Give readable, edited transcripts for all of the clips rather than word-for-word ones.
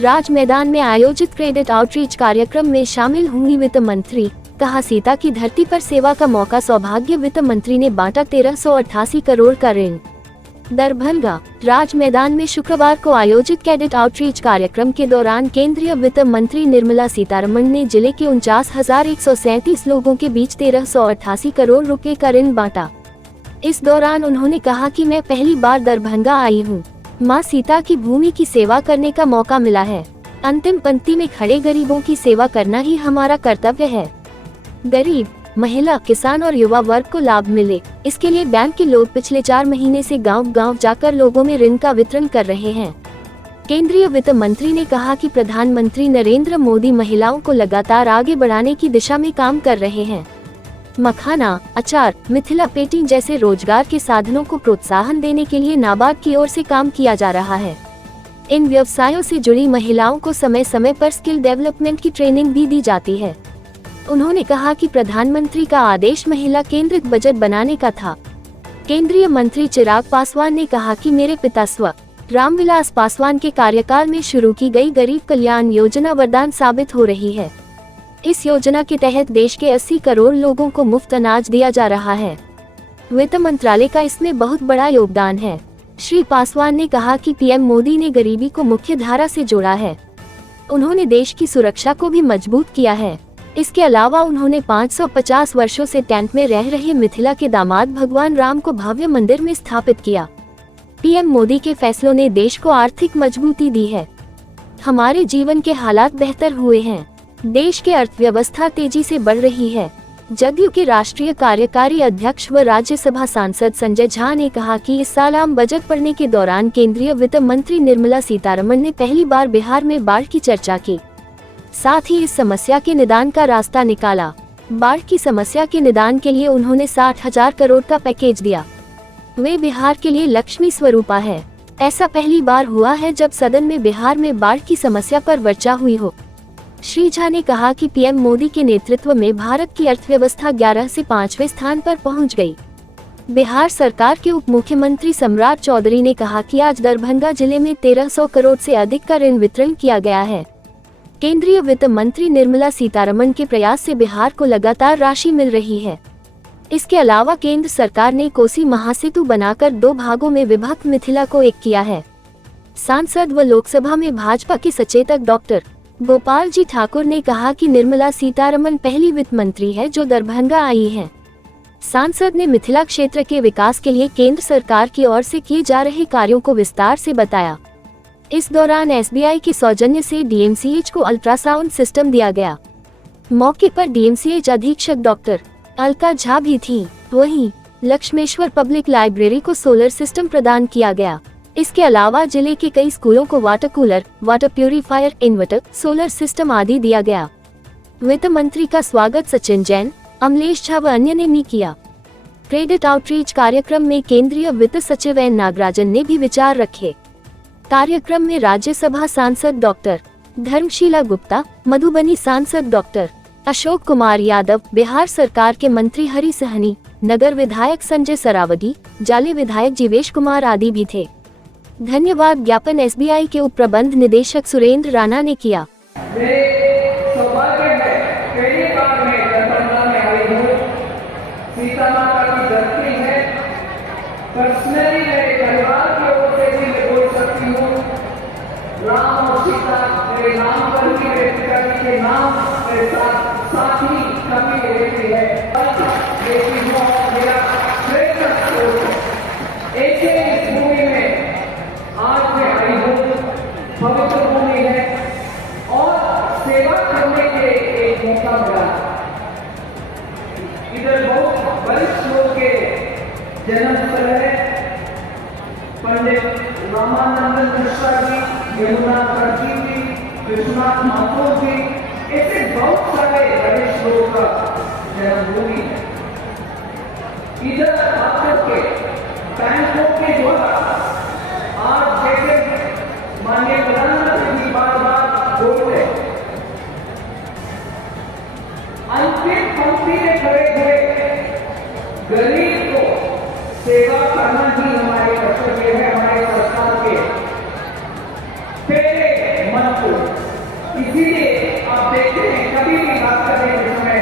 राज मैदान में आयोजित क्रेडिट आउटरीच कार्यक्रम में शामिल हुई वित्त मंत्री। कहा, सीता की धरती पर सेवा का मौका सौभाग्य। वित्त मंत्री ने बांटा 1388 करोड़ का ऋण। दरभंगा राज मैदान में शुक्रवार को आयोजित क्रेडिट आउटरीच कार्यक्रम के दौरान केंद्रीय वित्त मंत्री निर्मला सीतारमण ने जिले के 49,137 लोगों के बीच 1388 करोड़ रुपए का ऋण बांटा। इस दौरान उन्होंने कहा कि मैं पहली बार दरभंगा आई हूँ। मां सीता की भूमि की सेवा करने का मौका मिला है। अंतिम पंक्ति में खड़े गरीबों की सेवा करना ही हमारा कर्तव्य है। गरीब, महिला, किसान और युवा वर्ग को लाभ मिले, इसके लिए बैंक के लोग पिछले 4 महीने से गांव-गांव जाकर लोगों में ऋण का वितरण कर रहे हैं। केंद्रीय वित्त मंत्री ने कहा कि प्रधानमंत्री नरेंद्र मोदी महिलाओं को लगातार आगे बढ़ाने की दिशा में काम कर रहे हैं। मखाना, अचार, मिथिला पेंटिंग जैसे रोजगार के साधनों को प्रोत्साहन देने के लिए नाबार्ड की ओर से काम किया जा रहा है। इन व्यवसायों से जुड़ी महिलाओं को समय समय पर स्किल डेवलपमेंट की ट्रेनिंग भी दी जाती है। उन्होंने कहा कि प्रधानमंत्री का आदेश महिला केंद्रित बजट बनाने का था। केंद्रीय मंत्री चिराग पासवान ने कहा कि मेरे पिता स्व रामविलास पासवान के कार्यकाल में शुरू की गई गरीब कल्याण योजना वरदान साबित हो रही है। इस योजना के तहत देश के 80 करोड़ लोगों को मुफ्त अनाज दिया जा रहा है। वित्त मंत्रालय का इसमें बहुत बड़ा योगदान है। श्री पासवान ने कहा कि पीएम मोदी ने गरीबी को मुख्य धारा से जोड़ा है। उन्होंने देश की सुरक्षा को भी मजबूत किया है। इसके अलावा उन्होंने 550 वर्षों से टेंट में रह रहे मिथिला के दामाद भगवान राम को भव्य मंदिर में स्थापित किया। पीएम मोदी के फैसलों ने देश को आर्थिक मजबूती दी है। हमारे जीवन के हालात बेहतर हुए हैं। देश की अर्थव्यवस्था तेजी से बढ़ रही है। जदयू के राष्ट्रीय कार्यकारी अध्यक्ष व राज्यसभा सांसद संजय झा ने कहा कि इस साल आम बजट पढ़ने के दौरान केंद्रीय वित्त मंत्री निर्मला सीतारमण ने पहली बार बिहार में बाढ़ की चर्चा की। साथ ही इस समस्या के निदान का रास्ता निकाला। बाढ़ की समस्या के निदान के लिए उन्होंने 60,000 करोड़ का पैकेज दिया। वे बिहार के लिए लक्ष्मी स्वरूपा है। ऐसा पहली बार हुआ है जब सदन में बिहार में बाढ़ की समस्या पर चर्चा हुई हो। श्री झा ने कहा कि पीएम मोदी के नेतृत्व में भारत की अर्थव्यवस्था 11 से 5वें स्थान पर पहुंच गई। बिहार सरकार के उप मुख्यमंत्री सम्राट चौधरी ने कहा कि आज दरभंगा जिले में 1300 करोड़ से अधिक का ऋण वितरण किया गया है। केंद्रीय वित्त मंत्री निर्मला सीतारमण के प्रयास से बिहार को लगातार राशि मिल रही है। इसके अलावा केंद्र सरकार ने कोसी महासेतु बनाकर 2 भागों में विभक्त मिथिला को एक किया है। सांसद व लोकसभा में भाजपा के सचेतक डॉक्टर गोपाल जी ठाकुर ने कहा कि निर्मला सीतारमण पहली वित्त मंत्री है जो दरभंगा आई हैं। सांसद ने मिथिला क्षेत्र के विकास के लिए केंद्र सरकार की ओर से किए जा रहे कार्यों को विस्तार से बताया। इस दौरान एसबीआई के सौजन्य से डीएमसीएच को अल्ट्रासाउंड सिस्टम दिया गया। मौके पर डीएमसीएच अधीक्षक डॉक्टर अलका झा भी थी। वहीं लक्ष्मेश्वर पब्लिक लाइब्रेरी को सोलर सिस्टम प्रदान किया गया। इसके अलावा जिले के कई स्कूलों को water cooler, water purifier, inverter, solar system आदि दिया गया। वित्त मंत्री का स्वागत सचिन जैन, अमलेश झा व अन्य ने भी किया। क्रेडिट आउटरीच कार्यक्रम में केंद्रीय वित्त सचिव एन नागराजन ने भी विचार रखे। कार्यक्रम में राज्यसभा सांसद डॉक्टर धर्मशीला गुप्ता, मधुबनी सांसद डॉक्टर अशोक कुमार यादव, बिहार सरकार के मंत्री हरि सहनी, नगर विधायक संजय सरावगी, जाले विधायक जीवेश कुमार आदि भी थे। धन्यवाद ज्ञापन एसबीआई के उप प्रबंध निदेशक सुरेंद्र राणा ने किया। पवित्र भूमि है और सेवा करने के एक मौका मिला। इधर बहुत वरिष्ठ लोग के जन्म स्थल है। पंडित रामानंद मिश्रा जी, यमुना कर्जी जी, विश्वनाथ माथुर जी, ऐसे बहुत सारे वरिष्ठ लोगों का जन्मभूमि है। इधर आकर के बैंकों के द्वारा आज जैसे माननीय प्रधानमंत्री जी बार-बार बोलते गरीब को सेवा करना ही हमारे कर्तव्य है, हमारे सरकार के पहले मंत्र। इसीलिए आप देखते हैं कभी भी बात करने के समय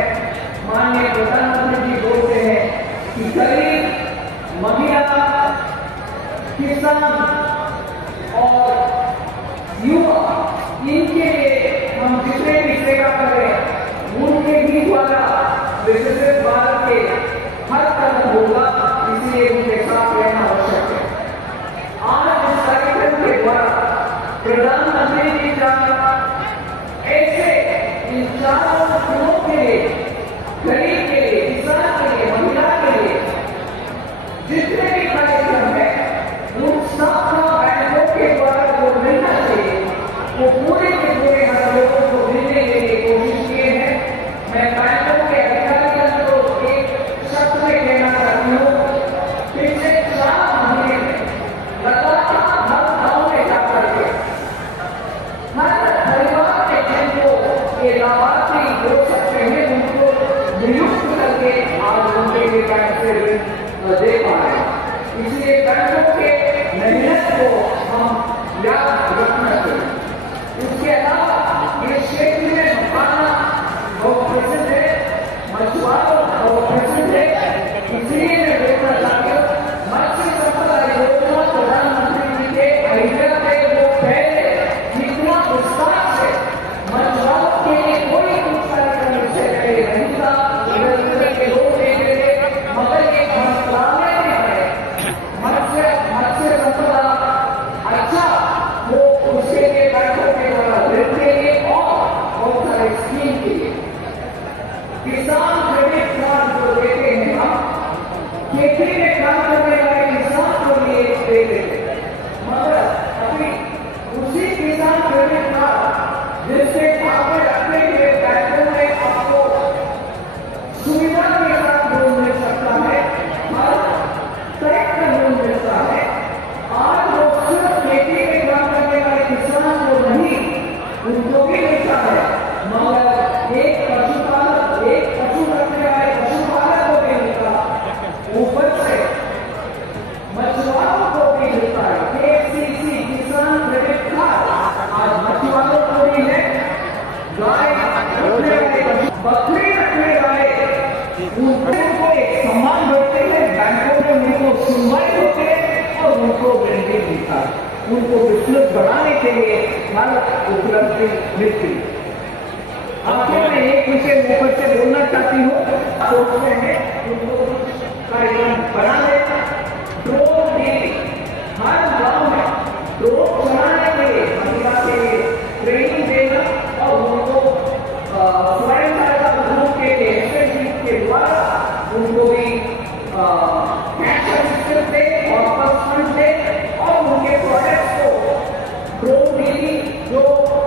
माननीय प्रधानमंत्री जी बोलते हैं कि गरीब, महिला, किसान और युवा, इनके लिए हम जितने भी सेवा करें उनके ही द्वारा विकसित भारत के हर कदम होगा, इसलिए उनके साथ रहना आवश्यक है। आज इस कार्यक्रम के द्वारा प्रधानमंत्री जी का ऐसे इन चारों गुणों के लिए, गरीब के लिए, किसान के लिए, महिला के लिए जितने भी कार्यक्रम है उन सबका बैंकों के द्वारा जो मिलना चाहिए वो पूरे के पूरे हर लोगों को मिलने के लिए कोशिश किए हैं। मैं बैंकों के अधिकारियों को एक शब्द में कहना चाहती हूँ, पिछले 4 महीने में लगातार हर गांव में जाकर के हर परिवार के जन को ये लाभार्थी हो सकते हैं उनको नियुक्त करके आज उनके लिए बैंक से ऋण दे पाए। इसलिए बैंकों के मेहनत को हम याद रखना चाहिए। इसके अलावा ये क्षेत्र में मखाना बहुत प्रसिद्ध है, मछुआरों बहुत प्रसिद्ध है, इसलिए मैं देखना चाहती हूँ मत्स्य संपदा योजना प्रधानमंत्री जी के आइडिया में वो पहले जितना विस्तार से मछुआरों के लिए कोई कुछ कार्यक्रम इससे पहले नहीं था, इधर के लोग देख रहे थे, मगर एक मंत्रालय में है मत्स्य संपदा अच्छा वो उसके लिए बैंकों के द्वारा ऋण के लिए और बहुत सारे स्कीम के लिए किसान क्रेडिट कार्ड जो देते हैं हम खेती में काम करने वाले किसान को लिए दे देते हैं, मगर अभी उसी किसान क्रेडिट कार्ड जिससे आपने रखने के लिए बैंकों में आपको सुविधा के साथ लोन मिल सकता है, हर तरह का लोन मिलता है। आज वो सिर्फ खेती में काम करने वाले किसान को नहीं उनको भी मिलता है, मगर एक पशुपालक, एक पशु रखने वाले पशुपालक को भी मिलता है, ऊपर से मछुआरों को भी मिलता है। KCC किसान क्रेडिट कार्ड आज मछुआरों को भी है, गाय रखने वाले, बकरी रखने वाले उनको एक सम्मान देते हैं, बैंकों में उनको सुनवाई होते हैं और उनको ऋण भी मिलता है, उनको बिजनेस बढ़ाने के लिए हर उपलब्धि मिलती है। आपको मैं एक विषय ऊपर से बोलना चाहती हूँ, सोचते हैं उनको कार्यक्रम बना लेना, ड्रोन दीदी हर गांव में ड्रोन चलाने के लिए महिला के लिए ट्रेनिंग देना और उनको स्वयं सहायता समूह के लिए SHG के द्वारा उनको भी कैश असिस्टेंस दे और फंड दे और उनके प्रोडक्ट्स को ड्रोन दीदी जो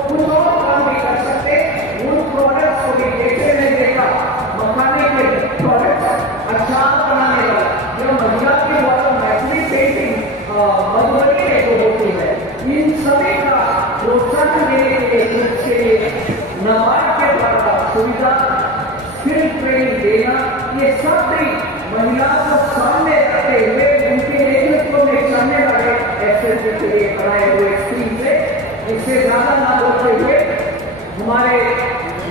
कुछ और काम भी कर सकते उन प्रोडक्ट्स को भी जैसे मैंने देखा मखाने के प्रोडक्ट्स अचार बनाने वाला जो महिला के द्वारा मैथिली पेंटिंग मधुबनी में जो होती है, इन सभी का प्रोत्साहन देने के लिए उसके लिए नाबार्ड के द्वारा सुविधा स्किल ट्रेनिंग देना, ये सब भी महिलाओं को सामने रखते हुए उनके नेतृत्व में चलने वाले SHG के लिए बनाए हुए स्कीम से इससे ज्यादा ना बोलते हुए हमारे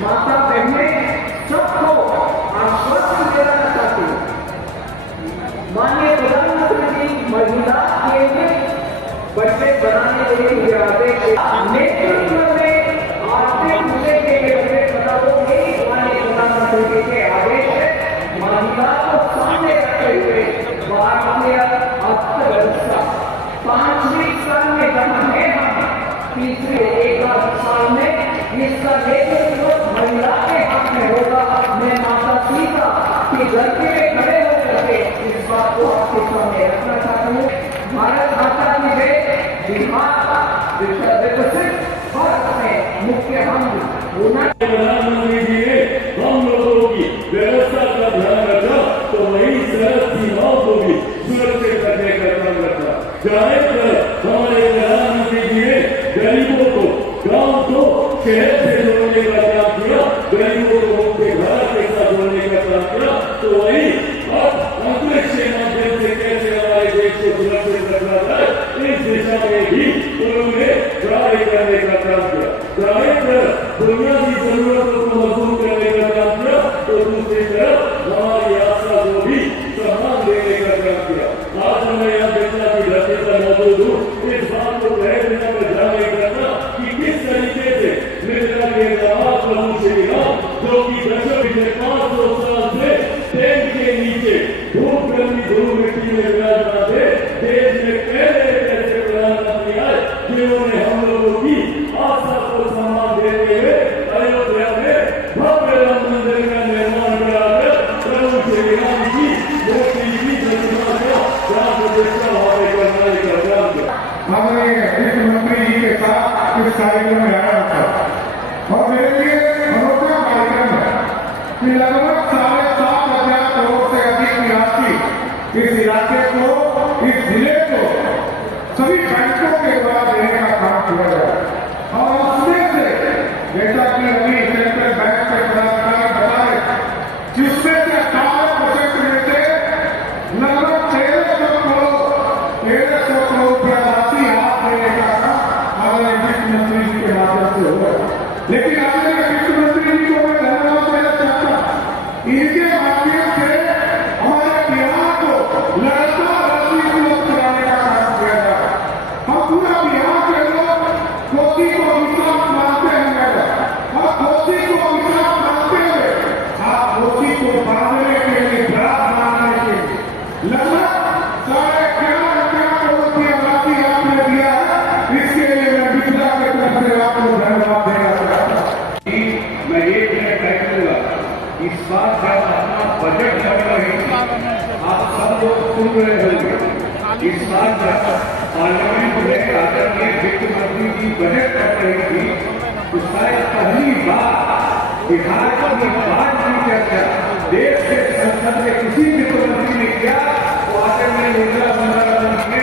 माता बहनें सबको आश्वासन दिलाना चाहती हूँ। माननीय प्रधानमंत्री जी महिला केंद्रित बजट बनाने के लिए मुझे आदेश नेतृत्व में आर्थिक मुद्दे के लिए बजट बनाओगे, माननीय प्रधानमंत्री जी के आदेश है। महिला को सामने रखते हुए भारतीय अर्थव्यवस्था 5वीं साल में जमा है, हम तीसरे 1 साल में इसका नेतृत्व महिला के हाथ में होगा। मैं माता सीता की धरती में खड़े होकर के इस बात को आपके सामने रखना चाहता हूँ। भारत माता की जय, बिहार विकसित भारत में मुख्य हम होना। प्रधानमंत्री जी ने हम लोगों की व्यवस्था का ध्यान रखा तो वही सरहद सीमाओं को भी सुरक्षित करने का काम रखा। चाहे हमारे प्रधानमंत्री जी ने गरीबों को गांव को शहर से जोड़ने का काम किया, गरीबों को उनके घर के साथ जोड़ने का काम किया, तो वही अब जाहिर बुनियादी जरूरतों को मजबूत करने का काम किया, तो दूसरी तरफ हमारी आशा को भी सम्मान देने का काम किया। आज हमें यहाँ जनता की धरती पर मौजूद हूँ, इस बात को कह देना मैं ध्यान नहीं करता कि किस तरीके से मिर्जा के दामाद प्रभु श्री राम, जो कि दशकों पिछले 500 साल से ट्रेन के नीचे धूप गर्मी धूल मिट्टी में विराजमान थे, देश में पहले ऐसे प्रधानमंत्री आए जिन्होंने हम लोगों की आशा को सम्मान देते हुए अयोध्या में भव्य राम मंदिर का निर्माण कराकर प्रभु श्री राम की मूर्ति की प्रतिमा का प्राण प्रतिष्ठा भावे करने का काम किया। हमने वित्त मंत्री जी के साथ इस कार्यक्रम में आया था और मेरे लिए अनोखा कार्यक्रम है कि लगभग 7,500 करोड़ से अधिक की राशि इस इलाके को, इस जिले को सभी बैंकों के द्वारा देने का काम किया गया और उसमें से जैसा कि अभी सेंट्रल बैंक के पदाधिकारी बताए, जिसमें से 18% में से लगभग 1,300 करोड़ रुपया राशि आप देने का काम आदरणीय वित्त मंत्री जी के माध्यम से हुआ। लेकिन आदरणीय वित्त मंत्री जी को मैं धन्यवाद देना चाहता हूं, इनके माध्यम से हमारे बिहार को लगातार राशि उपलब्ध कराने का काम किया जा रहा है। हम पूरा बिहार के लोग कोसी को विश्वास मानते हैं मैडम, और कोसी को विश्वास मानते हुए आप कोसी को बांधने के लिए, बरात मानने के लिए लगभग 11.5 करोड़ की राशि आपने दिया है। इसके लिए मैं बिजला के तरफ से आपको धन्यवाद देना चाहता हूँ। मैं एक मिनट तय करूंगा, इस बात का अपना बजट बन रही, आप सब लोग सुन रहे होंगे। इस बात का पार्लियामेंट में आदरणीय वित्त मंत्री जी बजट कर रही थी, तो शायद पहली बार बिहार की बात की चर्चा देश के संसद में किसी वित्त मंत्री ने किया, तो आदरणीय निर्मला सीतारमण ने